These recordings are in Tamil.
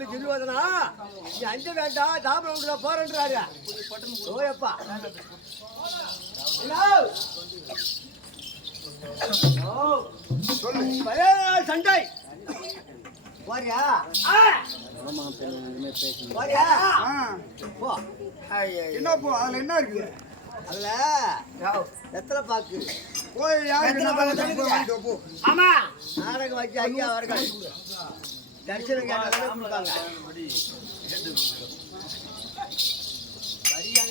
சொல்லுவதனா நீ அஞ்ச வேண்டாம் தாமரை போறன்றாரு. ஓயப்பா சண்டை போறியா? போறியா? போ. என்ன போ? அதுல என்ன இருக்கு? அதுல எத்தனை பாக்கு போய் யாரு? ஆமா நாடகம் வச்சு ஐயா அவர்கள் தரிசனம் கேட்டாலே கொடுப்பாங்க.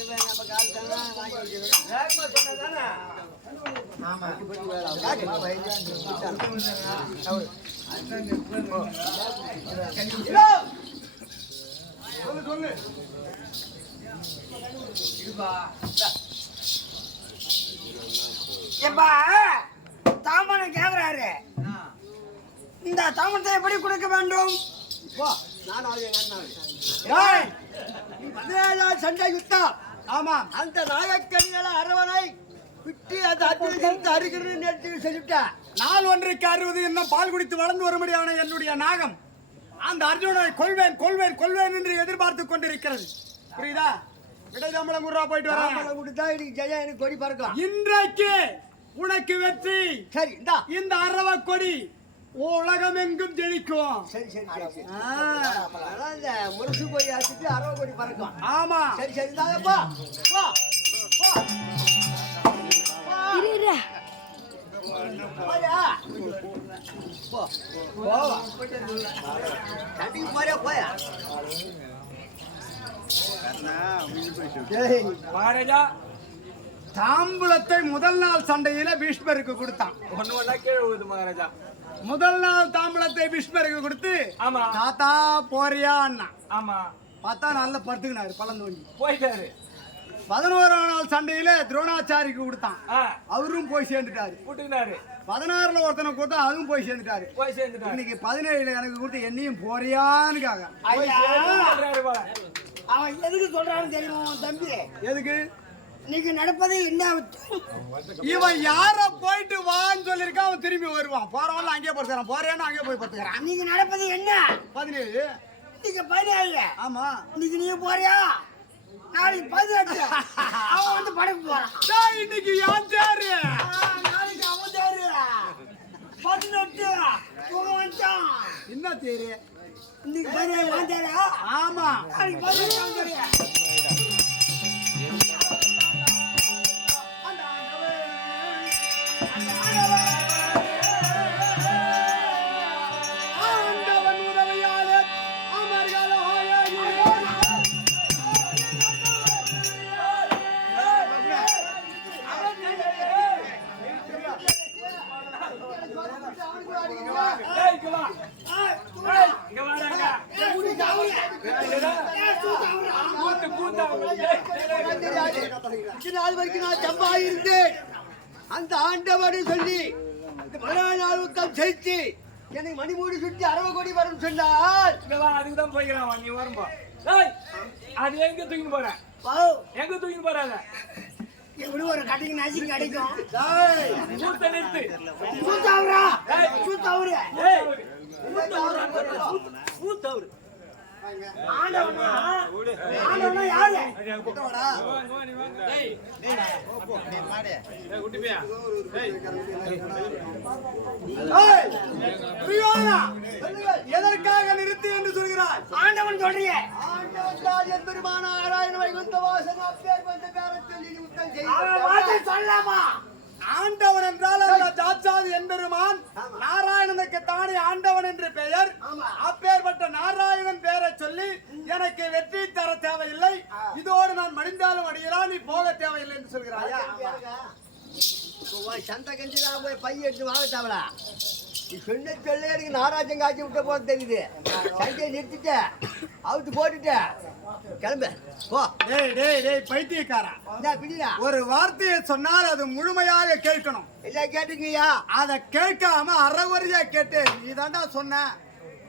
நம்ம காலத்தான் வாங்கி வச்சுக்கணும். தாமனம் கேக்குறாரு, இந்த தாமனத்தை எப்படி கொடுக்க வேண்டும்? சண்டை யுத்தம். ஆமா அந்த நாயக்கணிகள அரவணை விட்டு அந்த அர்ஜுனத்தை அருகிறது சொல்லிவிட்டேன். நாள் ஒன்றைக்கு 60 இன்னும் பால் குடித்து வளர்ந்து வரும்படியான என்னுடைய நாகம் அந்த அர்ஜுனனை கொள்வேன் கொள்வேன் கொள்வேன் என்று எதிர்பார்த்து கொண்டிருக்கிறது. புரியுதா? விடைதாம்பலம் குருவா போயிட்டு வர கொடுத்தா இன்னைக்கு ஜெயா எனக்கு கொடி பறக்கும். இன்றைக்கு உனக்கு வெற்றி. சரி இந்த அரவ கொடி உலகம் எங்கும் ஜெயிக்கும். சரி சரி சரி. இந்த முரசு போய் ஆச்சுட்டு அரவ கொடி பறக்கும். ஆமா சரி சரி தாங்கப்பா. தாம்பூலத்தை முதல் நாள் சண்டையில பீஷ்மருக்கு கொடுத்தான். மகாராஜா முதல் நாள் தாம்பூலத்தை பீஷ்மருக்கு கொடுத்து தாத்தா போறியா அண்ணா. ஆமா பார்த்தா நல்ல படுத்துக்கினாரு பழம் தோண்டி போயிட்டாரு. 11ஆம் நாள் சண்டையில துரோணாச்சாரிக்கு கொடுத்தான். அவரும் போய் சேர்ந்துட்டாரு. 16ல ஒருத்தனை கொடுத்தா அதுவும் போய் சேர்ந்துட்டாரு. இன்னைக்கு 17 எனக்கு கொடுத்து என்னையும் போறியான்னு கேக்க. அவன் எதுக்கு சொல்றான்னு தெரியுமா தம்பி? எதுக்கு? இன்னைக்கு நடப்பது என்ன? இவன் யார போயிட்டு வான்னு சொல்லிருக்கா அவன் திரும்பி வருவான். போறவன் அங்கேயே படுத்துறான், போறேன்னு அங்கேயே போய் படுத்துக்கிறான். இன்னைக்கு நடப்பது என்ன? 17. இன்னைக்கு 17. ஆமா இன்னைக்கு நீ போறியா? நாளைக்கு 18. அவன் வந்து படகு போறான். இன்னைக்கு யான் தேரு, நாளைக்கு அவன் தேரு. 18 போக வந்தான். என்ன தேரு? இன்னைக்கு 17 வந்தாரா? ஆமா நாளைக்கு 18 வந்தாரா? அந்த ஆண்டவன் சொல்லி 14 நாள் உத்தம் ஜெயிச்சு எனக்கு மணிமூடி சுற்றி அரவ கொடி வரும் சொன்னால் அதுக்குதான் போய்க்கிறான். நீ வரும்பா அது எங்க தூக்கின்னு போற? எங்க தூக்கின்னு போறாங்க? எப்படி ஒரு கட்டிங் நசி கிடைக்கும்? நிறுத்து சூத்தாவரா சூத்தாவரு சூத்தாவரு ஆண்டவனா ஆண்டவனா யாரு? எதற்காக நிறுத்தி என்று சொல்கிறார்? ஆண்டவன் சொல்றீங்க. ஆண்டவன் எம்பெருமான நாராயண வைகுந்த வாசன் அப்பேர் வந்த பேரத்தில் நீ உத்தம் செய்ய சொல்லாமா? ஆண்டவன் என்றால் அந்த சாட்சாது என்பெருமான் நாராயணனுக்கு தானே ஆண்டவன் என்று பெயர். அப்பேற்பட்ட நாராயணன் பெயரை சொல்லி எனக்கு வெற்றி தர தேவையில்லை, இதோடு நான் மடிந்தாலும் அடியலாம், நீ போக தேவையில்லை என்று சொல்கிறாயா? சந்தை கஞ்சிதா போய் பைய எடுத்து வாங்கட்டாவலா? நீ சொன்ன சொல்ல எனக்கு நாராஜன் காய்ச்சி விட்ட போது தெரியுது. சண்டையை நிறுத்திட்ட அவுத்து போட்டுட்ட கிளம்பு போ. பைத்தியக்காரா, பிடிடா. ஒரு வார்த்தையை சொன்னால் அது முழுமையாக கேட்கணும். எல்லாம் கேட்டுக்கீயா? அதை கேட்காம அறகுறையா கேட்டு நீ தாண்டா சொன்ன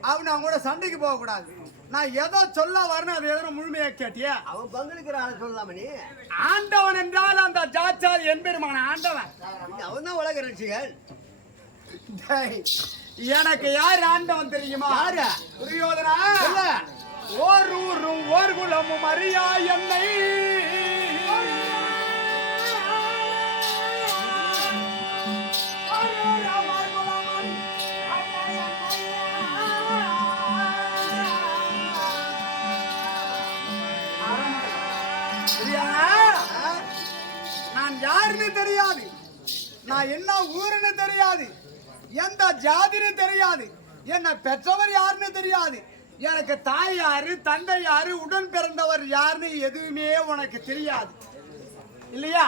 அவன் கூட சண்டைக்கு போக கூடாது. நான் ஏதோ சொல்ல வரணும், அது எதனா முழுமையா கேட்டியா? அவன் பங்களுக்கு ஆள சொல்லலாம நீ. ஆண்டவன் என்றால் அந்த ஜாச்சாரி என்பெருமான ஆண்டவன். அவன் தான் உலக ரசிகன். எனக்கு யார் ஆண்டவன் தெரியுமா? யாரு? துரியோதனா. ஓர் ஊரும் ஓர் குலமும் அறியா என்னை நான் யாருன்னு தெரியாது, நான் என்ன ஊருன்னு தெரியாது, எந்த ஜாதின்னு தெரியாது, என்ன பெற்றவர் யாருன்னு தெரியாது, எனக்கு தாய் யாரு தந்தை யாரு உடன் பிறந்தவர் யாருன்னு எதுவுமே உனக்கு தெரியாது இல்லையா?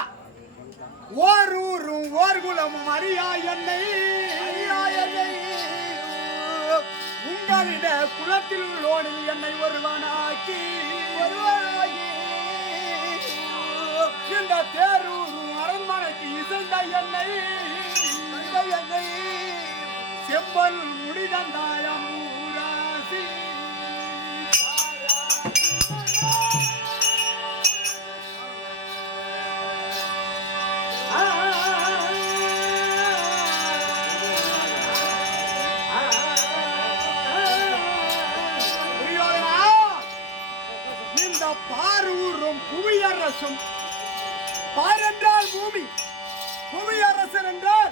ஓர் ஊரும் ஓர் குலமும் அறியா என்னை உங்களிட குலத்தில் உள்ளோனில் என்னை ஒருவனாக்கி இந்த தேரூரும் அரண்மனைக்கு இசைந்த என்னை செம்பல் முடிதந்தாயம் ஊராசி இந்த பாரூரும் புவியரசும், பாரென்றால் பூமி, புவியரசர் என்றால்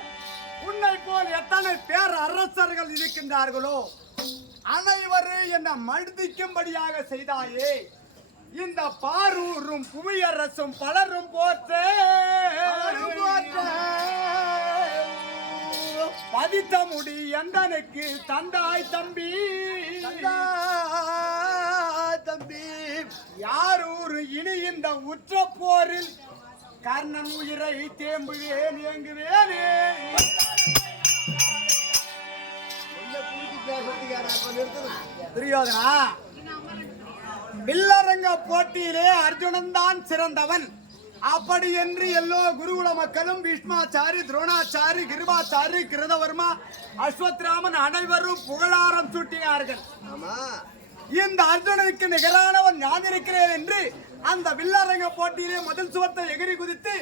உன்னை போல் எத்தனை பேர் அரசர்கள் இருக்கின்றார்களோ அனைவரும் என்ன மழ்திக்கும்படியாக செய்தாயே. இந்த பாரூரும் புவியரசும் பலரும் போற்ற பதித்த முடி எந்தனுக்கு தந்தாய் தம்பி தம்பி யாரூரு இனி இந்த உற்ற போரில் கர்ணன் உயிரை தேம்புவேன் இயங்குவேனே. துரியோதனா, வில்லரங்க போட்டியிலே அர்ஜுனன் தான் சிறந்தவன். அப்படி என்று எல்லோ குருகுல மக்களும் பீஷ்மாச்சாரி, துரோணாச்சாரி, கிருபாச்சாரி, கிருதவர்மா, அஸ்வத்ராமன் அனைவரும் புகழாரம் சூட்டினார்கள். இந்த அர்ஜுனனுக்கு நிகரானவன் நான் இருக்கிறேன் என்று அந்த வில்லரங்க போட்டியிலே முதல் சுவத்தை எகிரி குதித்து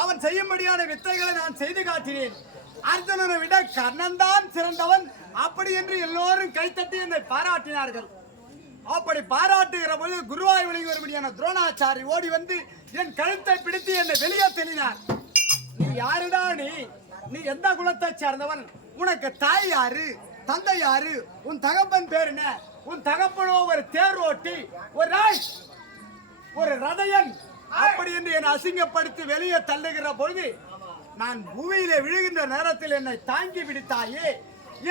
அவன் செய்யும்படியான வித்தைகளை நான் செய்து காட்டினேன். அர்ஜுனனை விட கர்ணன் தான் சிறந்தவன் அப்படி என்று எல்லோரும் கைத்தட்டி என்னை பாராட்டினார்கள். அப்படி பாராட்டுகிற போது குருவாய் விளங்கி வரும்படியான துரோணாச்சாரி ஓடி வந்து என் கழுத்தை பிடித்து என்னை வெளியே தெளினார். நீ யாருடா? நீ எந்த குலத்தை சேர்ந்தவன்? உனக்கு தாய் யாரு தந்தை யாரு? உன் தகப்பன் பேர் என்ன? உன் தகப்பனோ ஒரு தேர் ஓட்டி ஒரு ரதையன் அப்படி என்று என்னை அசிங்கப்படுத்தி வெளியே தள்ளுகிற பொழுது நான் பூமியிலே விழுகின்ற நேரத்தில் என்னை தாங்கி பிடித்தாயே.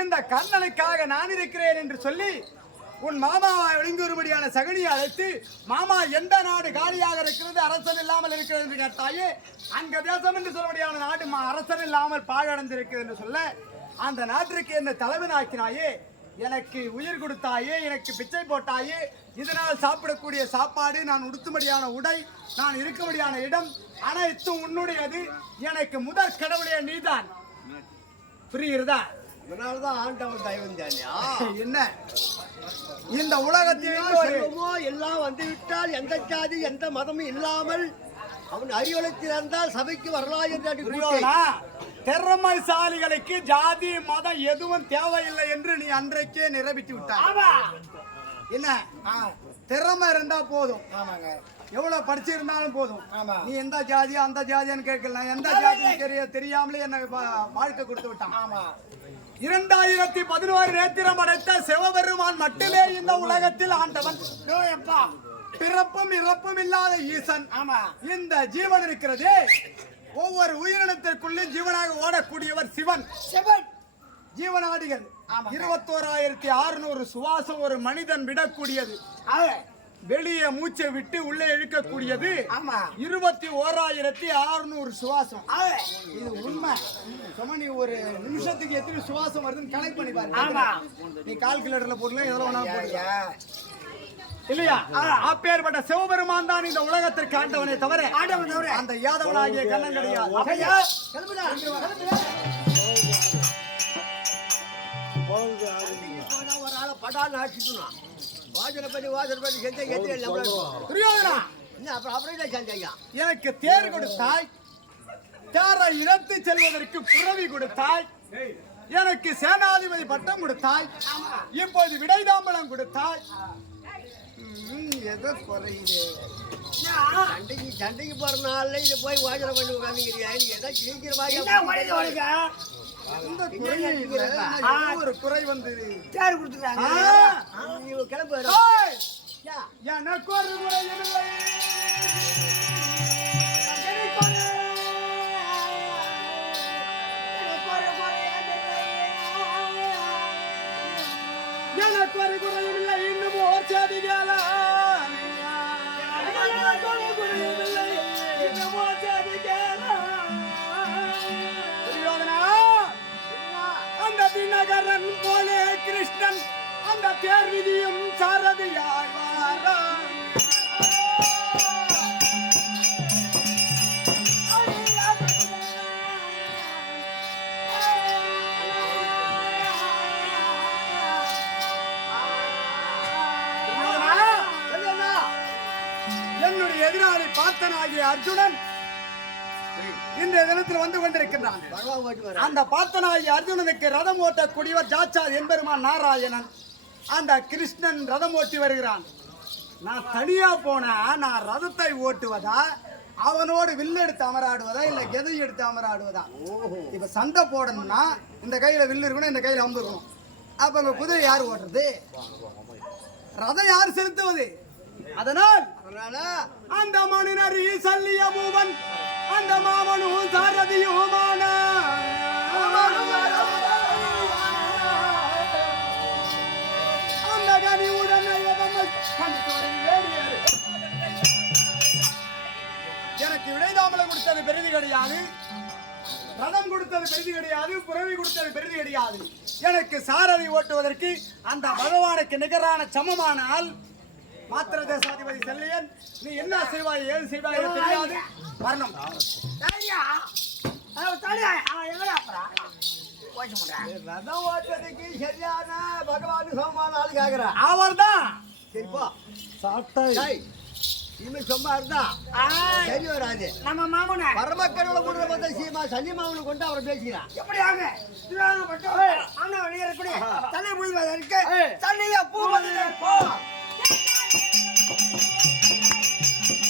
இந்த கர்ணனுக்காக நான் இருக்கிறேன் என்று சொல்லி உன் மாமாவை விளங்கி வரும்படியான சகுனியை அழைத்து, மாமா எந்த நாடு காலியாக இருக்கிறது, அரசன் இல்லாமல் இருக்கிறது என்று கேட்டாயே. அங்க தேசம் என்று சொல்லபடியான நாடு அரசன் இல்லாமல் பாழடைந்திருக்கிறது என்று சொல்ல அந்த நாட்டிற்கு என்னை தலைவனாக்கினாயே. எனக்கு உயிர் கொடுத்தாயே, எனக்கு பிச்சை போட்டாயே. இதனால் சாப்பிடக்கூடிய சாப்பாடு, நான் உடுத்தும்படியான உடை, நான் இருக்கும்படியான இடம் அனைத்தும் உன்னுடையது. எனக்கு முதற் கடவுளே நீதான். புரியுறதா? இதனாலதான் ஆண்டவன் தைவந்தானியா என்ன இந்த உலகத்தில் எல்லாம் வந்துவிட்டால் எந்த ஜாதி எந்த மதமும் இல்லாமல் அவன் அறிவுலத்தில் இருந்தால் சபைக்கு வரலாம் என்று திறமைசாலிகளுக்கு ஜாதி மதம் எதுவும் தேவையில்லை என்று நீ அன்றைக்கே நிரூபித்து விட்டாய். என்ன திறமை இருந்தா போதும், எவ்வளவு படிச்சிருந்தாலும் போதும். நீ எந்த ஜாதியா அந்த ஜாதியான்னு கேட்கல, எந்த ஜாதி தெரியாமலே என்ன வாழ்க்கை கொடுத்து விட்டான். 2011 நேத்திரம் அடைத்த சிவபெருமான் மட்டுமே இந்த உலகத்தில் ஆண்டவன். பிறப்பும் இறப்பும் இல்லாத ஈசன். இந்த ஜீவன் இருக்கிறதே, ஒவ்வொரு உயிரினத்திற்குள்ளும் ஜீவனாக ஓடக்கூடியவர் சிவன். ஜீவனாடிகள் 21,600 சுவாசம் ஒரு மனிதன் விடக்கூடியது. வெளியே மூச்சை விட்டு உள்ளே இழுக்கக்கூடியது 21,600 சுவாசம். இது உண்மை. நீ ஒரு நிமிஷத்துக்கு எத்தனை சுவாசம் வருதுன்னு கணக்கு பண்ணி பாருங்க. நீ கால்குலேட்டர்ல போடலாம், எதோ ஒண்ணா போடுங்க இல்லையா? அப்பேற்பட்ட சிவபெருமான் தான் இந்த உலகத்திற்கு ஆண்டவனை தவிர அந்த யாதவனாகிய கண்ணன் கிடையாது. ஒரு ஆளை படான்னு ஆக்கிட்டுனா வாசனை செஞ்ச அப்புறம் செஞ்சாங்க. எனக்கு தேர் கொடுத்தாய், தேரை இழத்து செல்வதற்கு புறவி கொடுத்தாய். எனக்கு சேனாதிபதி பட்டம் கொடுத்தாய், இப்போது விடைதாம்பலம் கொடுத்தாய். ஏதோ குறையுது. சண்டைக்கு போற நாள்ல இதை போய் வாஜனை பண்ணி உட்காந்துக்கிறியா? ஏதோ சீக்கிரமாக இந்த குறையே இல்லை. ஏதோ ஒரு குறை வந்து சேர் கொடுத்துருக்காங்க. கிளம்பு. எனக்கு ஒரு குறை இல்லை. எனக்கு ஒரு குறையும் இல்லை. இன்னும் ஓர் சேதிகளா அந்த தினகரன் போலே கிருஷ்ணன் அந்த தேர் விதியும் சாரதியாய் வாரான். என்னுடைய எதிராளி பார்த்தனாகிய அர்ஜுனன் இன்றைய தினத்தில் வந்து கொண்டிருக்கின்றான். அந்த பார்த்தனாகிய அர்ஜுனனுக்கு ரதம் ஓட்டக்கூடியவர் ஜாச்சாத் என்பெருமான் நாராயணன். அந்த கிருஷ்ணன் ரதம் ஓட்டி வருகிறான். நான் தனியா போனா நான் ரதத்தை ஓட்டுவதா, அவனோடு வில்லு எடுத்து அமராடுவதா, இல்ல கெதை எடுத்து அமராடுவதா? இப்ப சண்டை போடணும்னா இந்த கையில வில்லு இருக்கணும், இந்த கையில அம்பு இருக்கணும். அப்ப இந்த குதிரை யார் ஓட்டுறது? ரதம் யார் செலுத்துவது? அதனால் அந்த மனிதர் சல்லிய மூவன் அந்த மாமனும் சாரதியுமான அந்த கனிவுடன் எனக்கு விடைதாமலை கொடுத்தது பெரிது கிடையாது, ரதம் கொடுத்தது பெரிது கிடையாது, புறவி கொடுத்தது பெரிது கிடையாது. எனக்கு சாரதி ஓட்டுவதற்கு அந்த பகவானுக்கு நிகரான சமமானால் மாத்திர தேசாதிபதி செல்லியன், நீ என்ன செய்வாய் ஏது செய்வாய் தெரியாது. வரணும். ரதம் ஓட்டுறதுக்கு சரியான பகவான் சமமான ஆளு கேக்குறா. அவர் தான் சரிப்பா இனிமே சும்மா இருந்தா சரி வராது. நம்ம மாமன பரமக்கடவுளை கொடுற பார்த்தா சீமா சனி மாமனை கொண்டு அவரை பேசிக்கிறான். எப்படியாக தன்னைய பூ